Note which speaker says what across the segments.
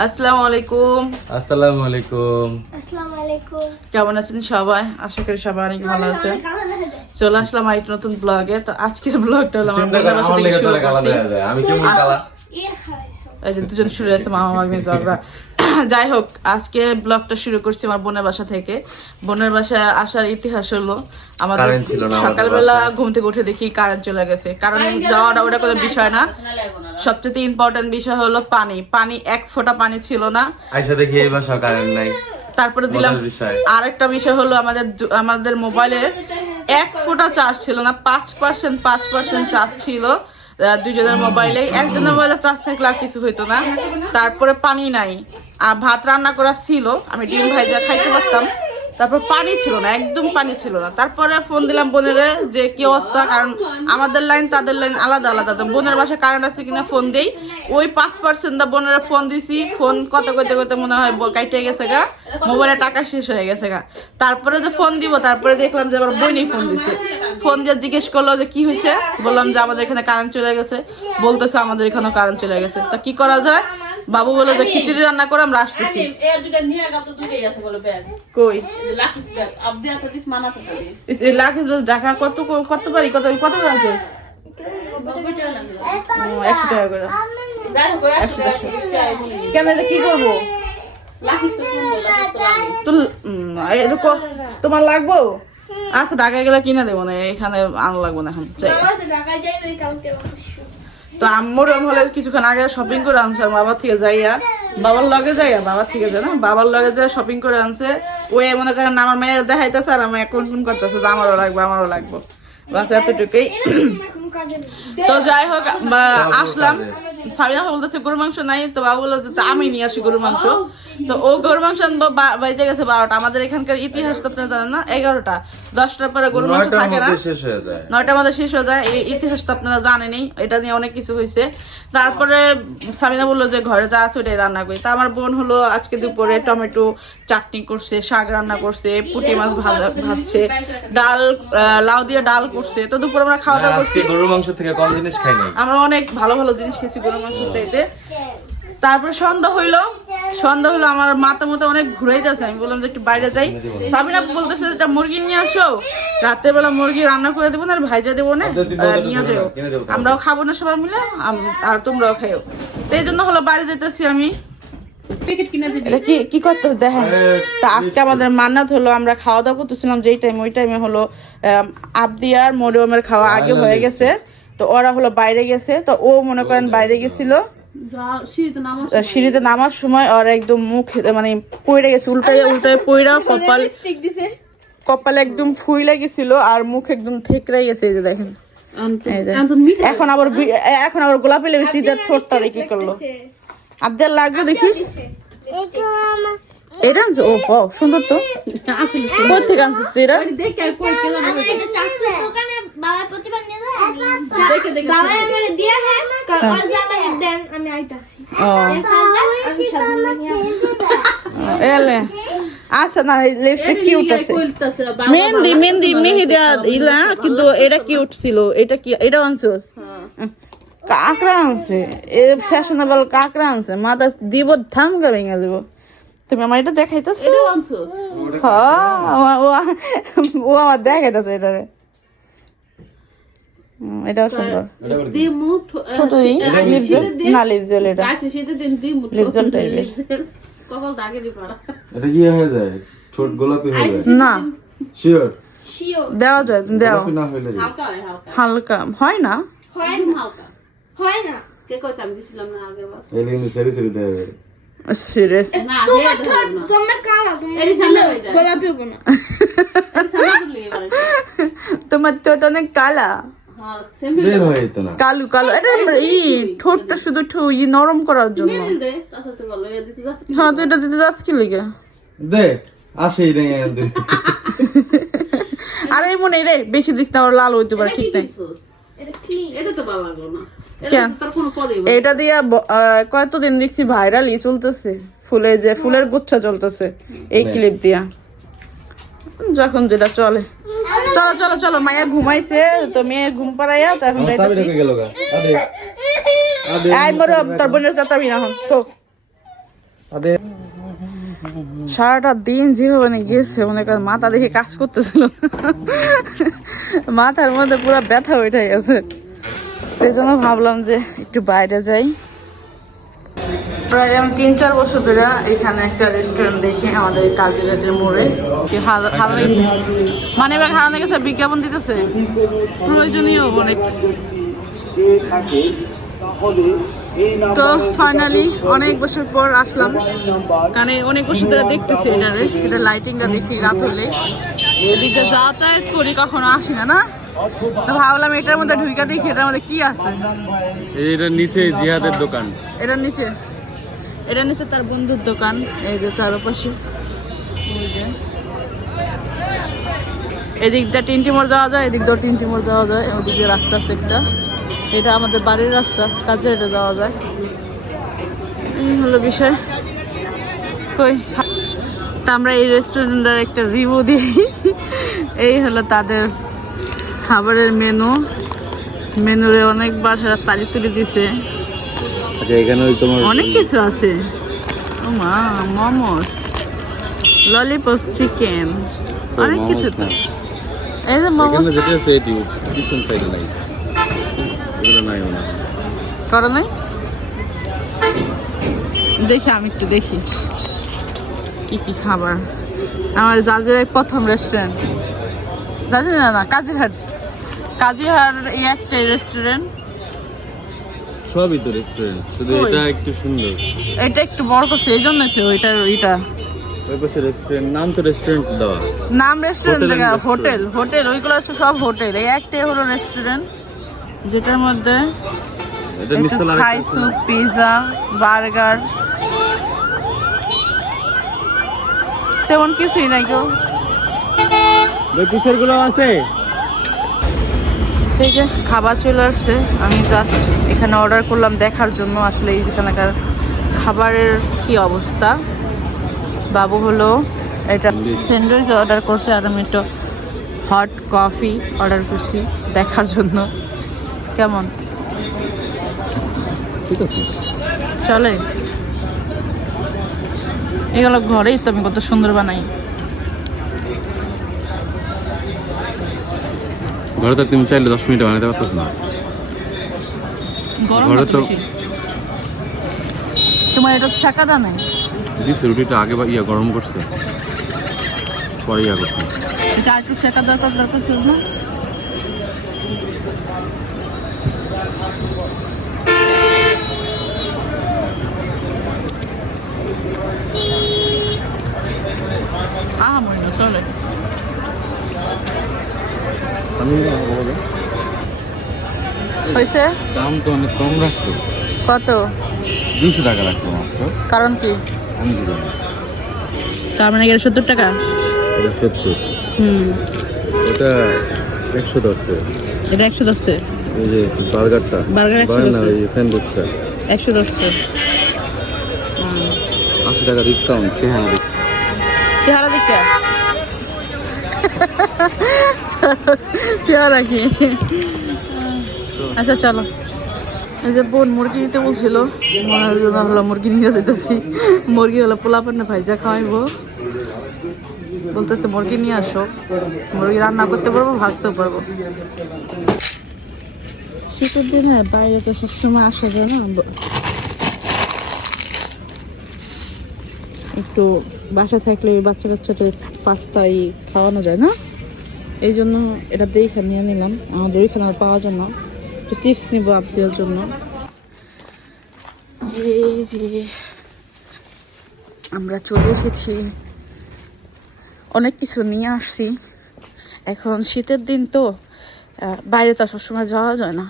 Speaker 1: আসসালামু আলাইকুম
Speaker 2: আসসালামু আলাইকুম
Speaker 3: আসসালামু আলাইকুম
Speaker 1: কেমন আছেন সবাই? আশা করি সবাই অনেক ভালো আছেন। চলে আসলাম আরেকটি নতুন ব্লগে তো আজকের ব্লগটা হলো আমার বোনের বাসা থেকে শুরু
Speaker 2: কালা
Speaker 1: করছি
Speaker 2: দেখা যায় আমি কেমন কালা
Speaker 3: ইয়ে খাইছো
Speaker 1: এই যে দুজন শুরু হয়েছে মামা ঝগড়া যাই হোক আজকে ব্লগটা শুরু করছি আমার বোনের বাসা থেকে। বোনের বাসায় আসার ইতিহাস হলো আমাদের সকালবেলা ঘুম থেকে উঠে দেখি কারেন্ট চলে গেছে। কারণ যাওয়াটা ওটা কোনো বিষয় না। সবচেয়ে ইম্পর্টেন্ট বিষয় হলো পানি। পানি এক ফোঁটা পানি ছিল না।
Speaker 2: আইসা দেখি এই বাসা কারেন্ট নাই।
Speaker 1: তারপরে দিলাম। আরেকটা বিষয় হলো আমাদের আমাদের মোবাইলে এক ফোঁটা চার্জ ছিল না পাঁচ পার্সেন্ট পাঁচ পার্সেন্ট চার্জ ছিল। আহ, দুজনের মোবাইলে একজনের মোবাইলে চার্জ থাকলে আর কিছু হইতো না। তারপরে পানি নাই। আর ভাত রান্না করা ছিল। আমি ডিম ভাইজা খাইতে পারতাম। তারপর পানি ছিল না, একদম পানি ছিল না। তারপরে ফোন দিলাম বোনের যে কি অবস্থা, কারণ আমাদের লাইন তাদের লাইন আলাদা আলাদা। তো বোনের বাসায় কারেন্ট আছে কিনা ফোন দেই। ওই পাঁচ পার্সেন্ট দা বোনের ফোন দিছি ফোন কত করতে করতে মনে হয় কাইটে গেছে গা মোবাইলে টাকা শেষ হয়ে গেছে গা। তারপরে যে ফোন দিব, তারপরে দেখলাম যে আমার বইনি ফোন দিছে। ফোন দিয়ে জিজ্ঞেস করল যে কি হয়েছে বললাম যে আমাদের এখানে কারেন্ট চলে গেছে। বলতেছে আমাদের এখানেও কারেন্ট চলে গেছে। তা কি করা যায়? বাবু বলে যে খিচুড়ি রান্না করে আমরা আসতেছি। কই? লাখিস ঢাকা কত কত পারি কত কত আছে একশো টাকা করে। কেন এটা কি করব? তোমার লাগবো? আচ্ছা ঢাকায় গেলে কিনে দেবো না এখানে আনা লাগবো না এখন
Speaker 3: তো
Speaker 1: আম্মুর হলে কিছুক্ষণ আগে শপিং করে আনছে বাবার থেকে যাইয়া। বাবার লগে যাইয়া বাবার থেকে যায় না? বাবার লগে যায় শপিং করে আনছে। ওই মনে করেন আমার মেয়ের দেখাইতেছে আর আমার এখন ফোন করতেছে যে আমারও লাগবে আমারও লাগবে। বাস এতটুকুই। তো যাই হোক আসলাম। সাবিনা বলতেছে গরুর মাংস নাই। তো বাবু বলল যে আমি নিয়ে আসি গরুর মাংস। তো ও গরু মাংস আনব গেছে বারোটা। আমাদের এখানকার ইতিহাস তো আপনারা জানেন না? এগারোটা। দশটার পরে গরু মাংস থাকে না? নয়টার মধ্যে শেষ হয়ে যায়। এই ইতিহাস তো আপনারা জানেনই। এটা নিয়ে অনেক কিছু হয়েছে তারপরে সাবিনা বলল যে ঘরে যা আছে ওটাই রান্না করি। তা আমার বোন হলো আজকে দুপুরে টমেটো চাটনি করছে শাক রান্না করছে পুঁটি মাছ ভাজা ভাজছে ডাল লাউ দিয়ে ডাল করছে। তো দুপুরে আমরা খাওয়া দাওয়া করছি।
Speaker 2: গরুর মাংস থেকে কম জিনিস খাই
Speaker 1: আমরা অনেক ভালো ভালো জিনিস খেয়েছি গরু মাংস চাইতে। তারপরে সন্ধ্যা হইল। সন্ধ্যা হলো আমার মাথা মতো অনেক ঘুরাইতেছে আমি বললাম যে একটু বাইরে যাই। সাবিনা বলতেছে যে একটা মুরগি নিয়ে আসো। রাতের বেলা মুরগি রান্না করে দেবো না আর ভাইজা দেবো না নিয়ে যাও। আমরাও খাব না সবাই মিলে আর তোমরাও খাইও। তো এই জন্য হলো বাইরে যেতেছি আমি। এটা কি কি করতে? দেখেন তা আজকে আমাদের মান্নাত হলো আমরা খাওয়া দাওয়া করতেছিলাম যেই টাইম ওই টাইমে হলো আবদিয়ার মরিয়মের খাওয়া আগে হয়ে গেছে। তো ওরা হলো বাইরে গেছে। তো ও মনে করেন বাইরে গেছিল। সিঁড়িতে নামার সময়। আর একদম মুখ মানে পড়ে গেছে উল্টায় উল্টায় পইরা কপাল কপাল একদম ফুইলা গেছিল আর মুখ একদম ঠেকরাই গেছে এই যে দেখেন। এখন আবার এখন আবার গোলাপি লেগেছে ঠোঁটটা রে কি করল। আবদার লাগবে দেখি। এটা আনছো? ও সুন্দর তো। কোথা থেকে আনছিস তুই এটা?
Speaker 3: এটা চাচুর দোকানে বাবা প্রতিবার নিয়ে যায় আমি বাবা আমার দিয়ে হ্যাঁ কাগজ জানা দেন আমি আইতাছি
Speaker 1: ও
Speaker 3: আমি সামনে নিয়ে আসব।
Speaker 1: এলে আচ্ছা না লিপস্টিক কিউট আছে মেহেন্দি মেহেন্দি মেহেদি ইলা কিন্তু এটা কিউট ছিল এটা কি এটা আনছোস কাকড়া আনছে এ ফ্যাশনেবল কাকড়া আনছে মাথা দিব থাম করে ভেঙে দিব তুমি আমার এটা দেখাইতেছ হ্যাঁ আমার- ও ও আমার দেখাইতেছে এটা রে হুম, এটাও সুন্দর। ছোট না এটা। লিপ টাইপের।
Speaker 2: এটা কি হয়ে যায়? ছোট গোলাপি হয়ে যায়?
Speaker 1: না।
Speaker 2: শিওর
Speaker 1: দেওয়া যায়। হালকা হয় না?
Speaker 3: হয় না হয় না।
Speaker 2: এই লিখে সেরি সেরি দেয়।
Speaker 1: সিরিয়াস
Speaker 3: তোমার ঠোঁট তোমার কালো তোমার গোলাপি হব না।
Speaker 1: তোমার ঠোঁট অনেক কালা।
Speaker 2: বের হয়ে যেত না।
Speaker 1: কালু কালু এটা ই ঠোঁটটা শুধু ই নরম করার জন্য। হ্যাঁ তুই এটা দিতে যাস কি লিগে।
Speaker 2: দে আসেই নাই
Speaker 1: আরে মনে রে বেশি দিস না লাল হইতে পারে ঠিক নাই।
Speaker 3: এটা
Speaker 1: এটা দিয়া কতদিন দেখছি ভাইরাল ই চলতেছে। ফুলে যে ফুলের গুচ্ছা চলতেছে। এই ক্লিপ দিয়া। যখন যেটা চলে। চলো চলো চলো মায়া ঘুমাইছে তো মেয়ে ঘুম পাড়াইয়া তো এখন আই মর তোর বোনের চাতাবি না হন তো সারাটা দিন যেভাবে মানে গেছে মনে করেন মাথা দেখে কাজ করতেছিল। মাথার মধ্যে পুরো ব্যথা উঠে গেছে। সেই জন্য ভাবলাম যে একটু বাইরে যাই। প্রায় আমি তিন চার বছর ধরে এখানে একটা রেস্টুরেন্ট দেখি আমাদের কাজিরাটের মোড়ে। কি হাল- হারানো গেছে মানে এবার হারানো গেছে বিজ্ঞাপন দিতেছে। প্রয়োজনীয় অনেক। তো ফাইনালি অনেক বছর পর আসলাম। কারণ অনেক বছর ধরে দেখতেছি এটারে। এটা লাইটিংটা দেখি রাত হলে এদিকে যাতায়াত করি কখনো আসি না না? তো ভাবলাম এটার মধ্যে ঢুইকা দেখি এটার মধ্যে কি আছে?
Speaker 2: এটা নিচে জিহাদের দোকান।
Speaker 1: এটার নিচে? এটার নিচে তার বন্ধুর দোকান, এই যে চারপাশে। এদিক দিয়ে তিনটি মোড় যাওয়া যায়, এদিক দিয়ে তিনটি মোড় যাওয়া যায়, ওদিক দিয়ে রাস্তা আছে একটা। এটা আমাদের বাড়ির রাস্তা কাজে এটা যাওয়া যায়। এই হলো বিষয়। কই? তা আমরা এই রেস্টুরেন্টের একটা রিভিউ দিই। এই হলো তাদের খাবারের মেনু মেনুরে অনেকবার তালি তুলে দিছে
Speaker 2: আচ্ছা এখানে ওই তোমার
Speaker 1: অনেক কিছু আছে। ও মা মোমোস ললিপপ চিকেন অনেক কিছু তো এই যে মোমোস
Speaker 2: এখানে যেটা আছে এটি কিচেন সাইড নাই। এগুলো নাই হয়।
Speaker 1: করে নাই? দেখি আমি একটু দেখি। কি কি খাবার? আমার জাজিরাই প্রথম রেস্টুরেন্ট জাজি না না কাজিরহাট। কাজিরহাট এই একটাই রেস্টুরেন্ট
Speaker 2: সবই তো রেস্টুরেন্ট শুধু এটা একটু সুন্দর।
Speaker 1: এটা একটু বড় করছে এই জন্য তো ওইটার ওইটা
Speaker 2: ওই পাশে রেস্টুরেন্ট নাম তো রেস্টুরেন্ট দেওয়া।
Speaker 1: নাম রেস্টুরেন্ট দেখা হোটেল হোটেল ওইগুলো হচ্ছে সব হোটেল এই একটাই হলো রেস্টুরেন্ট যেটার মধ্যে
Speaker 2: এটা নিচতলা
Speaker 1: থাই স্যুপ পিৎজা বার্গার তেমন কিছুই নাই কেউ
Speaker 2: ওই পিছেরগুলো আছে?
Speaker 1: এই যে খাবার চলে আসছে আমি জাস্ট এখানে অর্ডার করলাম দেখার জন্য। আসলে এই এখানকার খাবারের কি অবস্থা? বাবু হলো এটা স্যান্ডউইচ অর্ডার করছে আর আমি একটু হট কফি অর্ডার করছি দেখার জন্য। কেমন?
Speaker 2: ঠিক আছে।
Speaker 1: চলে। এগুলো ঘরেই তো আমি কত সুন্দর বানাই।
Speaker 2: ঘরে তো তুমি চাইলে দশ মিনিটে বানাতে পারতো না। ঘরে তো-?
Speaker 1: তোমার এটা চাকা দা নাই
Speaker 2: দিস রুটিটা আগে বা ইয়া গরম করছে। পরে ইয়া করছে।
Speaker 1: এটা একটু চাকা দরকার দরকার ছিল না? মনে না চলে। হয়েছে?
Speaker 2: দাম তো অনেক কম রাখতো
Speaker 1: কত?
Speaker 2: দুশো টাকা রাখতো মাত্র।
Speaker 1: কারণ কি?
Speaker 2: আমি কি জানি?
Speaker 1: তার মানে গেলে সত্তর টাকা?
Speaker 2: সত্তর।
Speaker 1: হুম।
Speaker 2: ওটা একশো দশে।
Speaker 1: এটা একশো দশে?
Speaker 2: ওই যে বার্গারটা।
Speaker 1: Burger একশো
Speaker 2: না। ওই স্যান্ডউইচটা।
Speaker 1: একশো দশে।
Speaker 2: আশি টাকা ডিসকাউন্ট চেহারা দেখি।
Speaker 1: চেহারা দিকে চেহারা কি? আচ্ছা চলো। এই যে বোন, মুরগি নিতে বলছিল। মনের জন্য হলো মুরগি নিয়ে যেতেছি। মুরগি হলো পোলা পান্না ভাইজা খাওয়াইবো। বলতেছে, মুরগি নিয়ে আসো। মুরগি রান্না করতে পারব, ভাজতেও পারব। শীতের দিনে বাইরে তো সবসময় আসা যায় না একটু বাসা থাকলে বাচ্চা কাচ্চাদের পাস্তাই খাওয়ানো যায় না? এই জন্য এটা দেখে নিয়ে নিলাম। আমাদের ওইখানে পাওয়ার জন্য। একটু চিপস নিব আপনাদের জন্য। এই যে আমরা চলে এসেছি। অনেক কিছু নিয়ে আসছি। এখন শীতের দিন তো বাইরে তো সবসময় যাওয়া যায় না।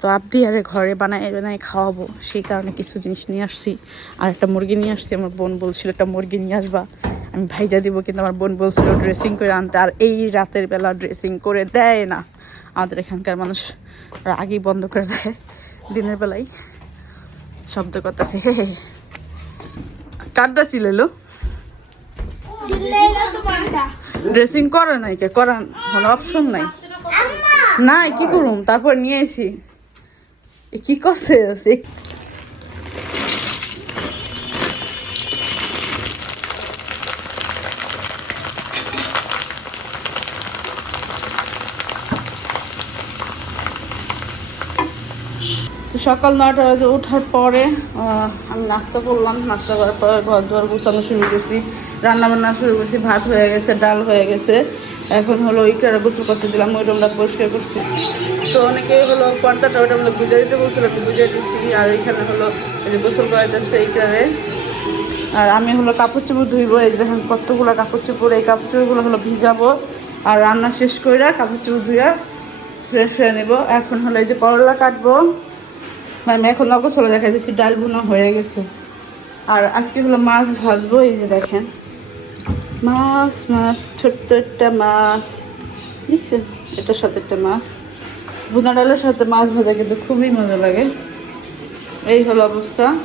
Speaker 1: তো আপনি আরে ঘরে বানাই বানাই খাওয়াবো সেই কারণে কিছু জিনিস নিয়ে আসছি। আর একটা মুরগি নিয়ে আসছি আমার বোন বলছিল একটা মুরগি নিয়ে আসবা। আমি ভাইজা দিব কিন্তু আমার বোন বলছিল ড্রেসিং করে আনতে। আর এই রাতের বেলা ড্রেসিং করে দেয় না। আমাদের এখানকার মানুষ আগেই বন্ধ করে যায় দিনের বেলায় শব্দ করতেছে হে হে কাঠটা ছিল ড্রেসিং করে নাই কে? করার কোনো অপশন নাই। না কি করুম? তারপর নিয়ে এসি কি করছে সকাল নয়টা বাজে ওঠার পরে আমি নাস্তা করলাম। নাস্তা করার পরে ঘর দুয়ার গোছানো শুরু করছি। রান্না বান্না শুরু করছি, ভাত হয়ে গেছে, ডাল হয়ে গেছে। এখন হলো ওই ইকরারে গোসল করতে দিলাম ওই রুমটা পরিষ্কার করছি। তো অনেকেই হলো পর্দাটা ওটা আমরা বুঝে দিতে বলছিল বুঝে দিচ্ছি আর এখানে হলো এই যে গোসল করাইতেছে ইকরারে আর আমি হলো কাপড় চোপড় ধুইবো এই যে দেখেন কতগুলো কাপড় চোপড় এই কাপড় চোপড়গুলো হলো ভিজাবো আর রান্না শেষ করে কাপড় চোপড় ধুইয়া ফ্রেশ হয়ে নেব। এখন হলো এই যে করলা কাটবো। আমি এখন চলে দেখা দিচ্ছি ডাল বুনো হয়ে গেছে। আর আজকে হলো মাছ ভাজবো এই যে দেখেন। মাছ মাছ, ছোট্ট একটা মাছ। দেখছ? এটার সাথে একটা মাছ। ভুনা ডালের সাথে মাছ ভাজা কিন্তু খুবই মজা লাগে। এই হলো অবস্থা।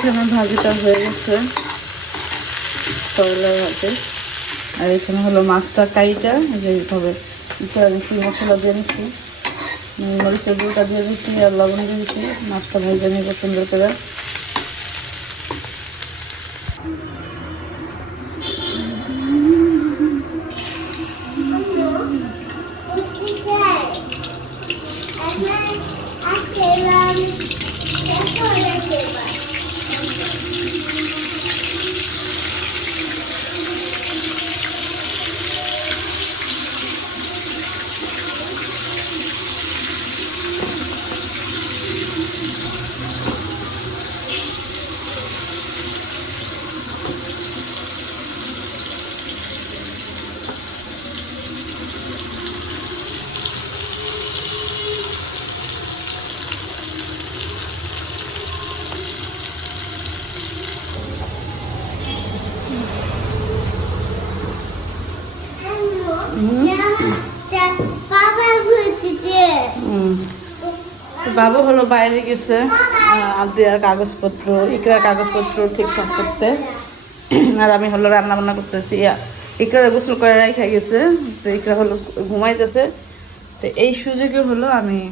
Speaker 1: যে এখানে ভাজিটা হয়ে গেছে। করলা ভাজি আর এখানে হলো মাছটা কাইটা, এই যে এইভাবে করে মশলা দিয়ে মরিচের গুঁড়োটা দিয়ে দিচ্ছি আর লবণ দিয়ে মাছটা ভেজে নিব সুন্দর করে। বাবু হলো বাইরে গেছে আদিয়ার কাগজপত্র, ইকরার কাগজপত্র ঠিকঠাক করতে। আর আমি হলো রান্না বান্না করতেছি। ইয়া- ইকরা গোসল করে রেখে গেছে, তো ইকরা হলো ঘুমাইতেছে। তো এই সুযোগে হলো আমি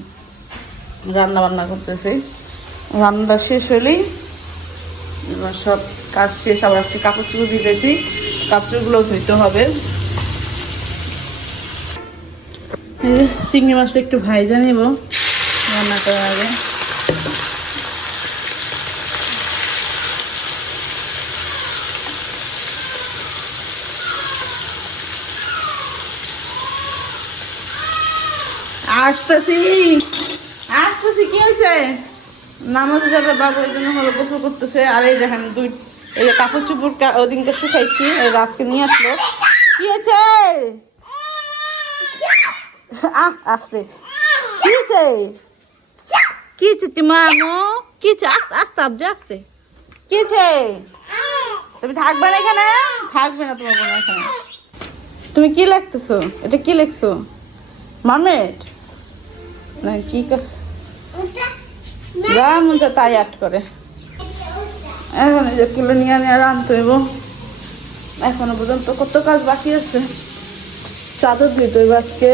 Speaker 1: রান্না বান্না করতেছি। রান্নাটা শেষ হলেই এবার সব কাজ শেষ, আবার আজকে কাপড় চুপড় দিতেছি কাপড়গুলো ধুইতে হবে। চিংড়ি মাছটা একটু ভাইজা নেব। রান্না করার আগে। আসতেছি। আসতেছি, কি হয়েছে নামাজ যাবে বাবু এই জন্য হলো গোসল করতেছে। আর এই দেখেন দুই এই যে কাপড় চুপড় ওদিনকে শুকাইছি আজকে নিয়ে আসলো। কি হয়েছে আহ আসতে কি হয়েছে কি তিমামু? কি আস্তে আস্তে আবজে, আসতে। কি তুমি থাকবে না এখানে? থাকবে না তোমার বোন এখানে। তুমি কি লিখতেছো? এটা কি লিখছো? মামেট না, কি কাজ যা মন তাই আট করে। এখন এই যে কুলে নিয়ে নিয়ে আনতে হইব। এখনও পর্যন্ত কত কাজ বাকি আছে? চাদর দিতে হইব আজকে।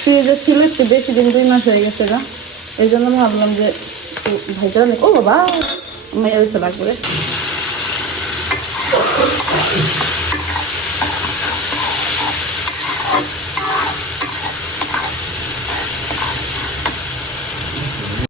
Speaker 1: ফ্রিজে ছিল, একটু বেশি দিন, দুই মাস হয়ে গেছে না এই জন্য ভাবলাম যে ভাইটা অনেক ও বাবা মেয়ে হয়েছে লাগবে